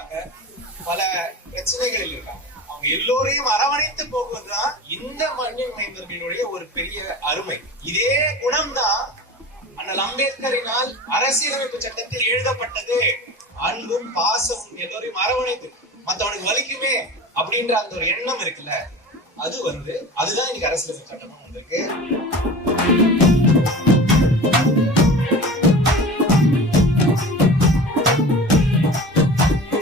இருக்காங்க, பல பிரச்சனைகளில் இருக்காங்க. அவங்க எல்லோரையும் அரவணைத்து போகுவதுதான் இந்த மண்ணின் மைந்தர்களுடைய ஒரு பெரிய அருமை. இதே குணம்தான் அண்ணல் அம்பேத்கரினால் அரசியலமைப்பு சட்டத்தில் எழுதப்பட்டது. அன்பும் பாசமும் எல்லோரையும் அரவணைத்து, மத்தவனுக்கு வலிக்குமே அப்படின்ற அந்த ஒரு எண்ணம் இருக்குல்ல, அதுதான் இன்னைக்கு அரசியலமைப்பு சட்டமா வந்திருக்கு.